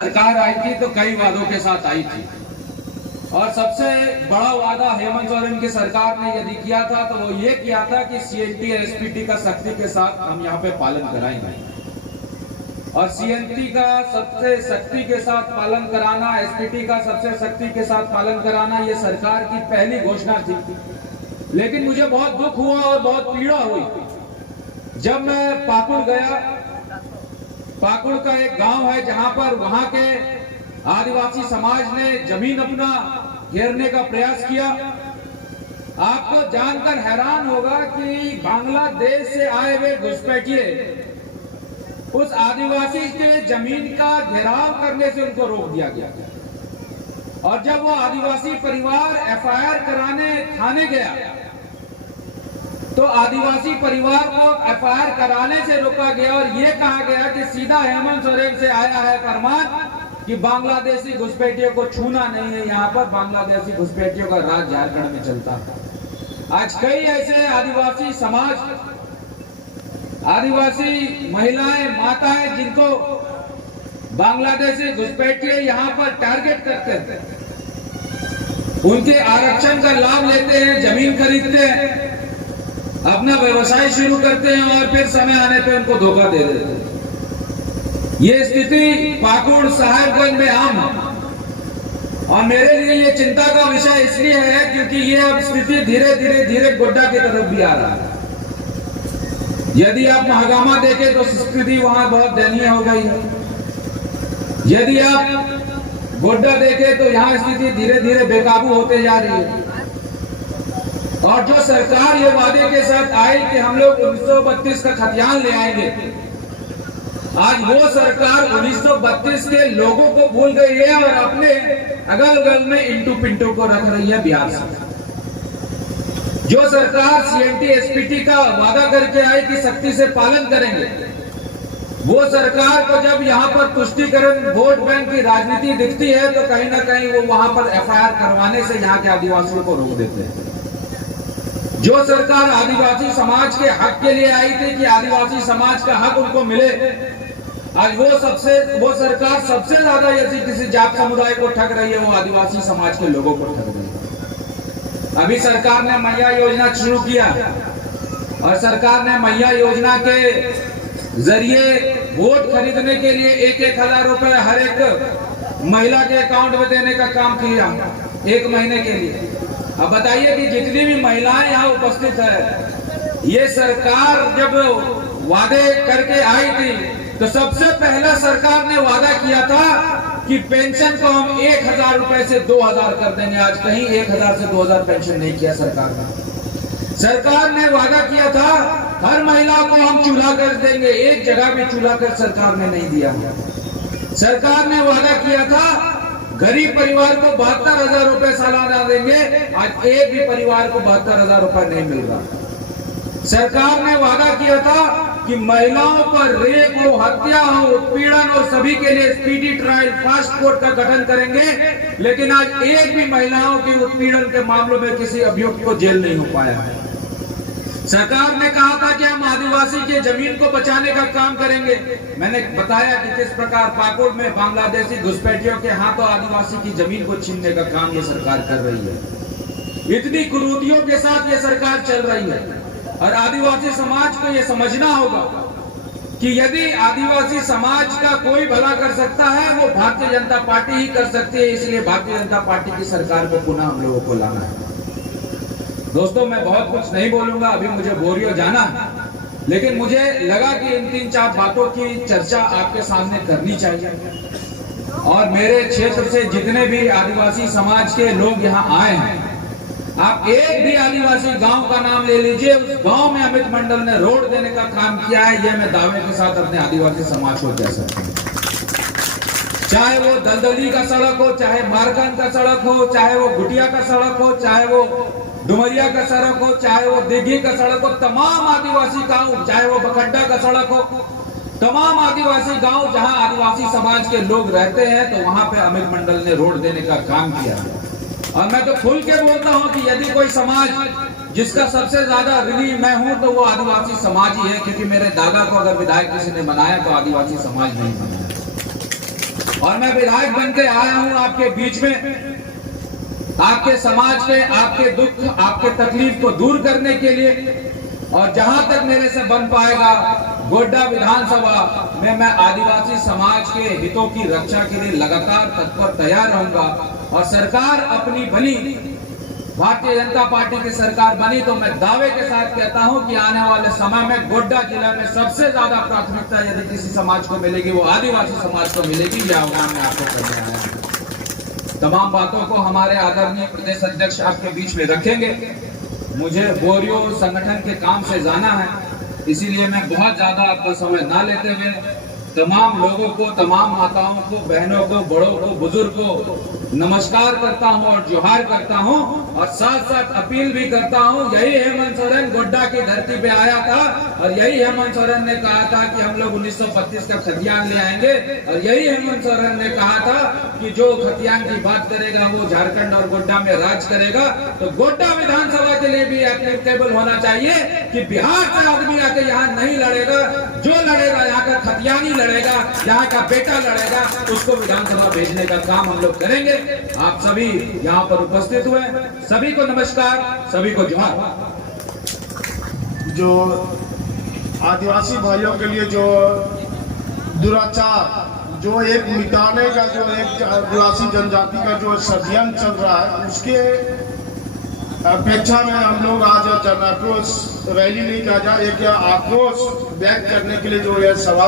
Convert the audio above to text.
सरकार आई थी तो कई वादों के साथ आई थी और सबसे बड़ा वादा हेमंत सोरेन की सरकार ने यदि किया था तो वो ये किया था कि सीएनटी और एसपीटी का सख्ती के साथ हम यहाँ पे पालन कराएंगे और सीएनटी का सबसे सख्ती के साथ पालन कराना, एसपीटी का सबसे सख्ती के साथ पालन कराना, ये सरकार की पहली घोषणा थी। लेकिन मुझे बहुत दुख हुआ और बहुत पीड़ा हुई जब मैं पाकुड़ गया। पाकुड़ का एक गांव है जहां पर वहां के आदिवासी समाज ने जमीन अपना घेरने का प्रयास किया। आपको जानकर हैरान होगा कि बांग्लादेश से आए हुए घुसपैठिए उस आदिवासी के जमीन का घेराव करने से उनको रोक दिया गया और जब वो आदिवासी परिवार एफआईआर कराने थाने गया तो आदिवासी परिवार को एफआईआर कराने से रोका गया और ये कहा गया कि सीधा हेमंत सोरेन से आया है फरमान कि बांग्लादेशी घुसपैठियों को छूना नहीं है। यहाँ पर बांग्लादेशी घुसपैठियों का राज झारखंड में चलता है। आज कई ऐसे आदिवासी समाज, आदिवासी महिलाएं, माताएं जिनको बांग्लादेशी घुसपैठिए यहाँ पर टारगेट करते हैं, उनके आरक्षण का लाभ लेते हैं, जमीन खरीदते हैं, अपना व्यवसाय शुरू करते हैं और फिर समय आने पे उनको धोखा दे देते हैं। ये स्थिति पाकुड़ साहेबगंज में आम है और मेरे लिए ये चिंता का विषय इसलिए है क्योंकि ये अब स्थिति धीरे धीरे गोड्डा की तरफ भी आ रहा है। यदि आप महागामा देखें तो स्थिति वहां बहुत दयनीय हो गई है। यदि आप गोड्डा देखें तो यहाँ स्थिति धीरे धीरे बेकाबू होते जा रही है। और जो सरकार ये वादे के साथ आई कि हम लोग 1932 का खतियान ले आएंगे, आज वो सरकार 1932 के लोगों को भूल गई है और अपने अगल बगल में इंटू पिंटू को रख रही है बिहार से। जो सरकार सीएनटी एसपीटी का वादा करके आई कि सख्ती से पालन करेंगे, वो सरकार को जब यहाँ पर तुष्टीकरण वोट बैंक की राजनीति दिखती है तो कहीं ना कहीं वो वहां पर एफआईआर करवाने से यहाँ के आदिवासियों को रोक देते हैं। जो सरकार आदिवासी समाज के हक के लिए आई थी कि आदिवासी समाज का हक उनको मिले, आज वो सरकार सबसे ज्यादा यदि किसी जाट समुदाय को ठग रही है वो आदिवासी समाज के लोगों को ठग रही है। अभी सरकार ने मैया योजना शुरू किया और सरकार ने मैया योजना के जरिए वोट खरीदने के लिए 1,000 रुपए हर एक महिला के अकाउंट में देने का काम किया 1 महीने के लिए। अब बताइए कि जितनी भी महिलाएं यहाँ उपस्थित है, ये सरकार जब वादे करके आई थी तो सबसे पहला सरकार ने वादा किया था कि पेंशन को हम 1,000 रुपए से 2,000 कर देंगे। आज कहीं 1,000 से 2,000 पेंशन नहीं किया सरकार ने। सरकार ने वादा किया था हर महिला को हम चूल्हा कर देंगे, एक जगह भी चूल्हा कर सरकार ने नहीं दिया। सरकार ने वादा किया था गरीब परिवार को 72,000 रुपए सालाना देंगे, आज एक भी परिवार को 72,000 रुपए नहीं मिल रहा। सरकार ने वादा किया था कि महिलाओं पर रेप हो, हत्या हो, उत्पीड़न हो, सभी के लिए स्पीडी ट्रायल फास्ट कोर्ट का गठन करेंगे, लेकिन आज एक भी महिलाओं के उत्पीड़न के मामलों में किसी अभियुक्त को जेल नहीं हो पाया है। सरकार ने कहा था कि हम आदिवासी के जमीन को बचाने का काम करेंगे। मैंने बताया कि किस प्रकार पाकुड़ में बांग्लादेशी घुसपैठियों के हाथों आदिवासी की जमीन को छीनने का काम ये सरकार कर रही है। इतनी कुरीतियों के साथ ये सरकार चल रही है और आदिवासी समाज को ये समझना होगा कि यदि आदिवासी समाज का कोई भला कर सकता है वो भारतीय जनता पार्टी ही कर सकती है। इसलिए भारतीय जनता पार्टी की सरकार को पुनः हम लोगों को लाना है। दोस्तों, मैं बहुत कुछ नहीं बोलूंगा, अभी मुझे बोरियो जाना है, लेकिन मुझे लगा कि इन 3-4 बातों की चर्चा आपके सामने करनी चाहिए। और मेरे क्षेत्र से जितने भी आदिवासी समाज के लोग यहाँ आए हैं, आप एक भी आदिवासी गांव का नाम ले लीजिए, उस गांव में अमित मंडल ने रोड देने का काम किया है, यह मैं दावे के साथ अपने आदिवासी समाज को कह सकता हूं। चाहे वो दलदली का सड़क हो, चाहे मारकंड का सड़क हो, चाहे वो गुटिया का सड़क हो, चाहे वो डुमरिया का सड़क हो, चाहे वो दिघी का सड़क हो, तमाम आदिवासी गांव, चाहे वो बखड्डा का सड़क हो, तमाम आदिवासी गांव जहां आदिवासी समाज के लोग रहते हैं तो वहां पे अमित मंडल ने रोड देने का काम किया। और मैं तो खुल के बोलता हूं कि यदि कोई समाज जिसका सबसे ज्यादा ऋणी मैं हूं तो वो आदिवासी समाज ही है, क्योंकि मेरे दादा को अगर विधायक किसी ने बनाया तो आदिवासी समाज नहीं बनाया। और मैं विधायक बन के आया हूं आपके बीच में, आपके समाज के, आपके दुख, आपके तकलीफ को दूर करने के लिए। और जहां तक मेरे से बन पाएगा गोड्डा विधानसभा में मैं आदिवासी समाज के हितों की रक्षा के लिए लगातार तत्पर तैयार रहूंगा। और सरकार अपनी बनी, भारतीय जनता पार्टी की सरकार बनी, तो मैं दावे के साथ कहता हूं कि आने वाले समय में गोड्डा जिला में सबसे ज्यादा प्राथमिकता यदि किसी समाज को मिलेगी वो आदिवासी समाज को मिलेगी। यह आह्वान मैं आपको करने आया हूं। तमाम बातों को हमारे आदरणीय प्रदेश अध्यक्ष आपके बीच में रखेंगे। मुझे बोरियो संगठन के काम से जाना है, इसीलिए मैं बहुत ज्यादा आपका समय ना लेते हुए तमाम लोगों को, तमाम माताओं को, बहनों को, बड़ों को, बुजुर्ग को नमस्कार करता हूं और जोहार करता हूं। और साथ साथ अपील भी करता हूं, यही हेमंत सोरेन गोड्डा की धरती पे आया था और यही हेमंत सोरेन ने कहा था कि हम लोग 1925 का खतियान ले आएंगे। और यही हेमंत सोरेन ने कहा था कि जो खतियान की बात करेगा वो झारखंड और गोड्डा में राज करेगा। तो गोड्डा विधानसभा के लिए भी एप्लीकेबल होना चाहिए कि बिहार से आदमी आके यहाँ नहीं लड़ेगा, जो लड़ेगा यहाँ का खतियानी लड़ेगा, यहाँ का बेटा लड़ेगा, उसको विधानसभा भेजने का काम हम लोग करेंगे। आप सभी यहाँ पर उपस्थित हुए, सभी को नमस्कार, सभी को जोहार। जो आदिवासी भाइयों के लिए जो दुराचार, जो एक मिटाने का, जो एक आदिवासी जनजाति का जो षड्यंत्र चल रहा है, उसके अपेक्षा में हम लोग आज जन आक्रोश रैली नहीं किया जाए, एक आक्रोश व्यक्त करने के लिए जो यह सभा